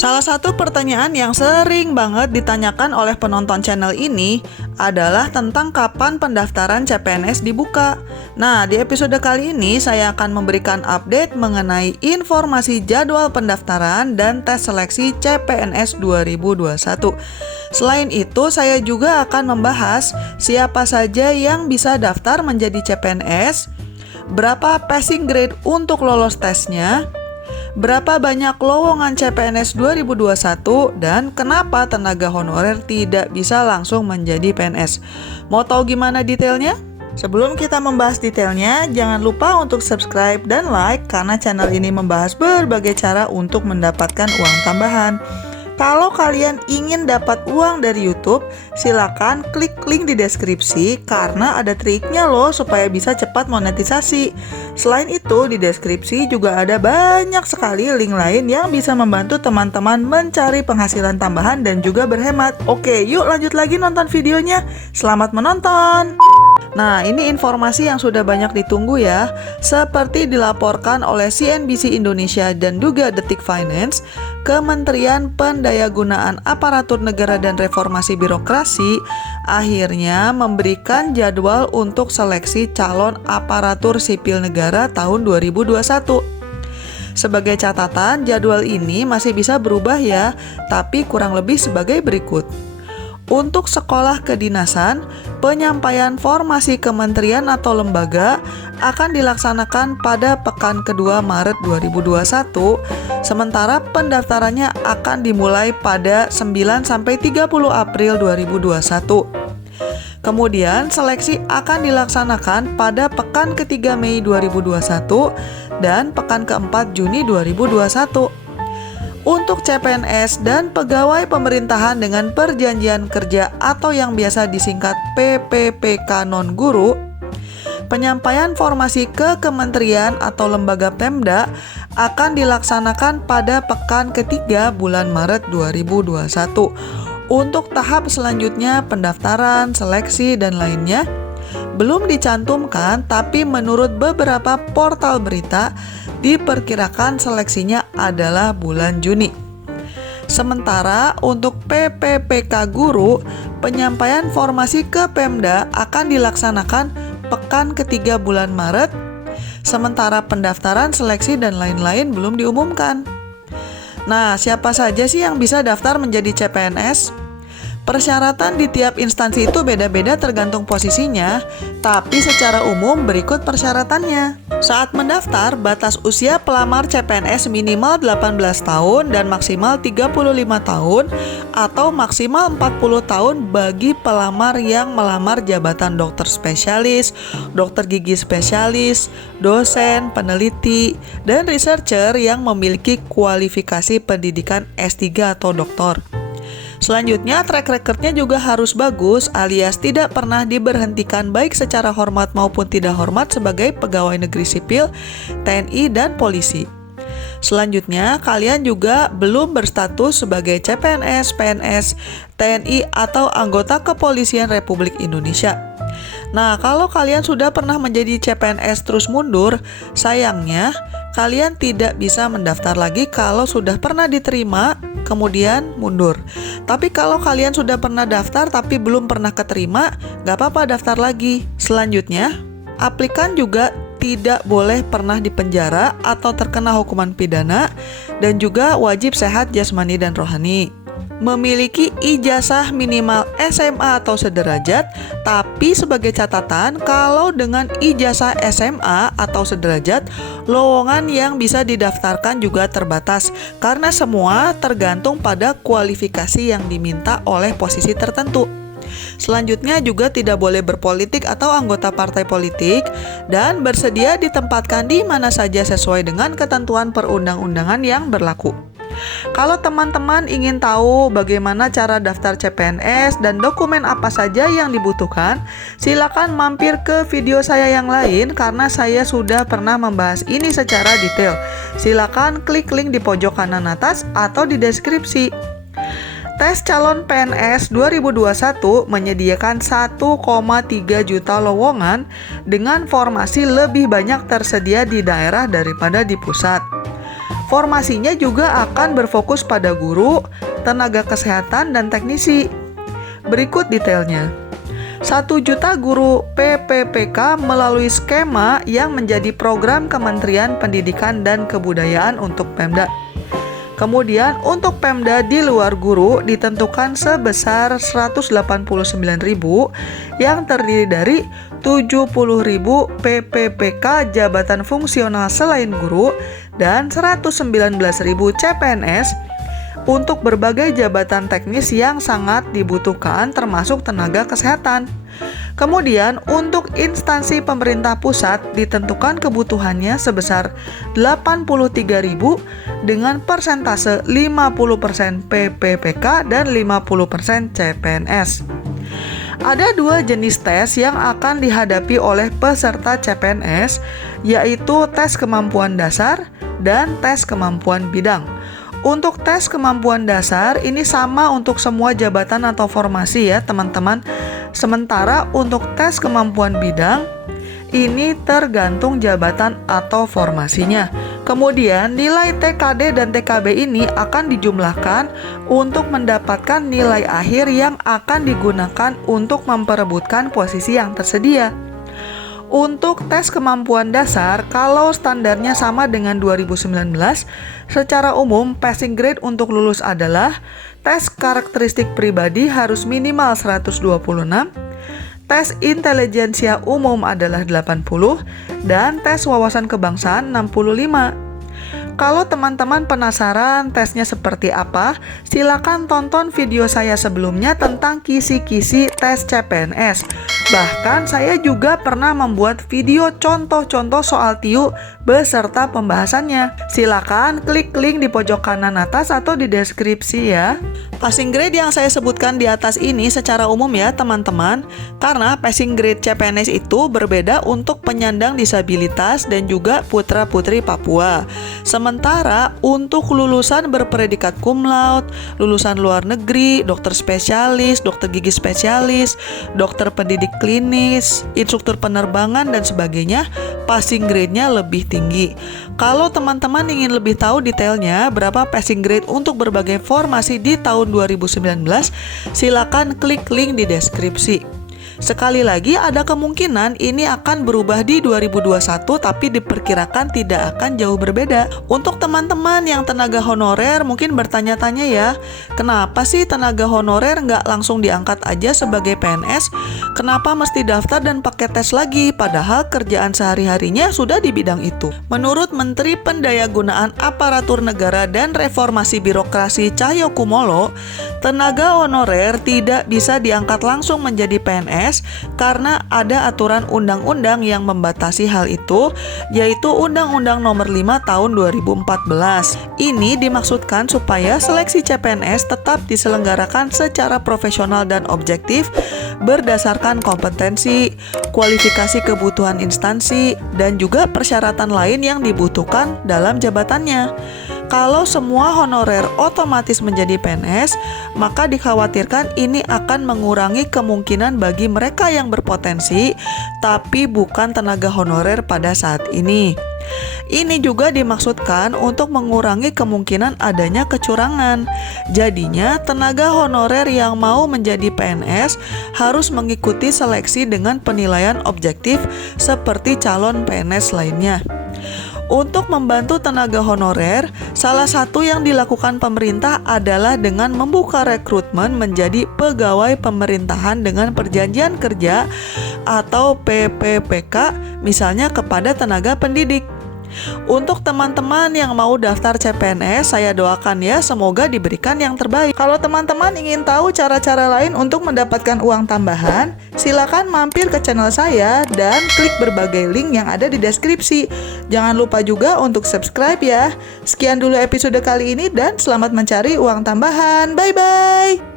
Salah satu pertanyaan yang sering banget ditanyakan oleh penonton channel ini adalah tentang kapan pendaftaran CPNS dibuka. Nah, di episode kali ini saya akan memberikan update mengenai informasi jadwal pendaftaran dan tes seleksi CPNS 2021. Selain itu, saya juga akan membahas siapa saja yang bisa daftar menjadi CPNS, berapa passing grade untuk lolos tesnya, berapa banyak lowongan CPNS 2021, dan kenapa tenaga honorer tidak bisa langsung menjadi PNS. Mau tahu gimana detailnya? Sebelum kita membahas detailnya, jangan lupa untuk subscribe dan like karena channel ini membahas berbagai cara untuk mendapatkan uang tambahan. Kalau kalian ingin dapat uang dari YouTube, silakan klik link di deskripsi karena ada triknya loh supaya bisa cepat monetisasi. Selain itu, di deskripsi juga ada banyak sekali link lain yang bisa membantu teman-teman mencari penghasilan tambahan dan juga berhemat. Oke, yuk lanjut lagi nonton videonya. Selamat menonton! Nah, ini informasi yang sudah banyak ditunggu ya. Seperti dilaporkan oleh CNBC Indonesia dan juga Detik Finance, Kementerian Pendayagunaan Aparatur Negara dan Reformasi Birokrasi akhirnya memberikan jadwal untuk seleksi calon aparatur sipil negara tahun 2021. Sebagai catatan, jadwal ini masih bisa berubah ya, tapi kurang lebih sebagai berikut. Untuk sekolah kedinasan, penyampaian formasi kementerian atau lembaga akan dilaksanakan pada pekan kedua Maret 2021, sementara pendaftarannya akan dimulai pada 9-30 April 2021. Kemudian seleksi akan dilaksanakan pada pekan ketiga Mei 2021 dan pekan keempat Juni 2021. Untuk CPNS dan pegawai pemerintahan dengan perjanjian kerja atau yang biasa disingkat PPPK non-guru, penyampaian formasi ke kementerian atau lembaga Pemda akan dilaksanakan pada pekan ketiga bulan Maret 2021. Untuk tahap selanjutnya pendaftaran, seleksi, dan lainnya belum dicantumkan, tapi menurut beberapa portal berita diperkirakan seleksinya adalah bulan Juni. Sementara untuk PPPK guru, penyampaian formasi ke Pemda akan dilaksanakan pekan ketiga bulan Maret, sementara pendaftaran, seleksi, dan lain-lain belum diumumkan. Nah, siapa saja sih yang bisa daftar menjadi CPNS? Persyaratan di tiap instansi itu beda-beda tergantung posisinya, tapi secara umum berikut persyaratannya. Saat mendaftar, batas usia pelamar CPNS minimal 18 tahun dan maksimal 35 tahun atau maksimal 40 tahun bagi pelamar yang melamar jabatan dokter spesialis, dokter gigi spesialis, dosen, peneliti, dan researcher yang memiliki kualifikasi pendidikan S3 atau doktor. Selanjutnya, track record-nya juga harus bagus alias tidak pernah diberhentikan baik secara hormat maupun tidak hormat sebagai pegawai negeri sipil, TNI, dan polisi. Selanjutnya, kalian juga belum berstatus sebagai CPNS, PNS, TNI, atau anggota Kepolisian Republik Indonesia. Nah, kalau kalian sudah pernah menjadi CPNS terus mundur, sayangnya kalian tidak bisa mendaftar lagi kalau sudah pernah diterima, kemudian mundur. Tapi kalau kalian sudah pernah daftar tapi belum pernah keterima, gak apa-apa daftar lagi. Selanjutnya, aplikan juga tidak boleh pernah dipenjara atau terkena hukuman pidana, dan juga wajib sehat jasmani dan rohani. Memiliki ijazah minimal SMA atau sederajat, tapi sebagai catatan, kalau dengan ijazah SMA atau sederajat, lowongan yang bisa didaftarkan juga terbatas, karena semua tergantung pada kualifikasi yang diminta oleh posisi tertentu. Selanjutnya juga tidak boleh berpolitik atau anggota partai politik, dan bersedia ditempatkan di mana saja sesuai dengan ketentuan perundang-undangan yang berlaku. Kalau teman-teman ingin tahu bagaimana cara daftar CPNS dan dokumen apa saja yang dibutuhkan, silakan mampir ke video saya yang lain karena saya sudah pernah membahas ini secara detail. Silakan klik link di pojok kanan atas atau di deskripsi. Tes calon PNS 2021 menyediakan 1,3 juta lowongan dengan formasi lebih banyak tersedia di daerah daripada di pusat. Formasinya juga akan berfokus pada guru, tenaga kesehatan, dan teknisi. Berikut detailnya. 1 juta guru PPPK melalui skema yang menjadi program Kementerian Pendidikan dan Kebudayaan untuk Pemda. Kemudian untuk Pemda di luar guru ditentukan sebesar 189.000 yang terdiri dari 70.000 PPPK jabatan fungsional selain guru dan 119.000 CPNS untuk berbagai jabatan teknis yang sangat dibutuhkan termasuk tenaga kesehatan. Kemudian untuk instansi pemerintah pusat ditentukan kebutuhannya sebesar 83.000 dengan persentase 50% PPPK dan 50% CPNS. Ada 2 jenis tes yang akan dihadapi oleh peserta CPNS, yaitu tes kemampuan dasar dan tes kemampuan bidang. Untuk tes kemampuan dasar ini sama untuk semua jabatan atau formasi ya teman-teman. Sementara untuk tes kemampuan bidang ini tergantung jabatan atau formasinya. Kemudian nilai TKD dan TKB ini akan dijumlahkan untuk mendapatkan nilai akhir yang akan digunakan untuk memperebutkan posisi yang tersedia. Untuk tes kemampuan dasar, kalau standarnya sama dengan 2019, secara umum passing grade untuk lulus adalah tes karakteristik pribadi harus minimal 126, tes intelijensia umum adalah 80, dan tes wawasan kebangsaan 65. Kalau teman-teman penasaran tesnya seperti apa, silakan tonton video saya sebelumnya tentang kisi-kisi tes CPNS. Bahkan saya juga pernah membuat video contoh-contoh soal TIU beserta pembahasannya. Silakan klik link di pojok kanan atas atau di deskripsi ya. Passing grade yang saya sebutkan di atas ini secara umum ya teman-teman, karena passing grade CPNS itu berbeda untuk penyandang disabilitas dan juga putra-putri Papua. Sementara untuk lulusan berpredikat cum laude, lulusan luar negeri, dokter spesialis, dokter gigi spesialis, dokter pendidik klinis, instruktur penerbangan dan sebagainya, passing grade-nya lebih tinggi. Kalau teman-teman ingin lebih tahu detailnya berapa passing grade untuk berbagai formasi di tahun 2019, silakan klik link di deskripsi. Sekali lagi ada kemungkinan ini akan berubah di 2021 tapi diperkirakan tidak akan jauh berbeda. Untuk teman-teman yang tenaga honorer mungkin bertanya-tanya ya, kenapa sih tenaga honorer nggak langsung diangkat aja sebagai PNS? Kenapa mesti daftar dan pakai tes lagi padahal kerjaan sehari-harinya sudah di bidang itu? Menurut Menteri Pendayagunaan Aparatur Negara dan Reformasi Birokrasi Cahyokumolo, tenaga honorer tidak bisa diangkat langsung menjadi PNS karena ada aturan undang-undang yang membatasi hal itu, yaitu Undang-Undang Nomor 5 Tahun 2014. Ini dimaksudkan supaya seleksi CPNS tetap diselenggarakan secara profesional dan objektif berdasarkan kompetensi, kualifikasi kebutuhan instansi, dan juga persyaratan lain yang dibutuhkan dalam jabatannya. Kalau semua honorer otomatis menjadi PNS, maka dikhawatirkan ini akan mengurangi kemungkinan bagi mereka yang berpotensi, tapi bukan tenaga honorer pada saat ini. Ini juga dimaksudkan untuk mengurangi kemungkinan adanya kecurangan. Jadinya, tenaga honorer yang mau menjadi PNS harus mengikuti seleksi dengan penilaian objektif seperti calon PNS lainnya. Untuk membantu tenaga honorer, salah satu yang dilakukan pemerintah adalah dengan membuka rekrutmen menjadi pegawai pemerintahan dengan perjanjian kerja atau PPPK, misalnya kepada tenaga pendidik. Untuk teman-teman yang mau daftar CPNS, saya doakan ya semoga diberikan yang terbaik. Kalau teman-teman ingin tahu cara-cara lain untuk mendapatkan uang tambahan, silakan mampir ke channel saya dan klik berbagai link yang ada di deskripsi. Jangan lupa juga untuk subscribe ya. Sekian dulu episode kali ini dan selamat mencari uang tambahan. Bye-bye.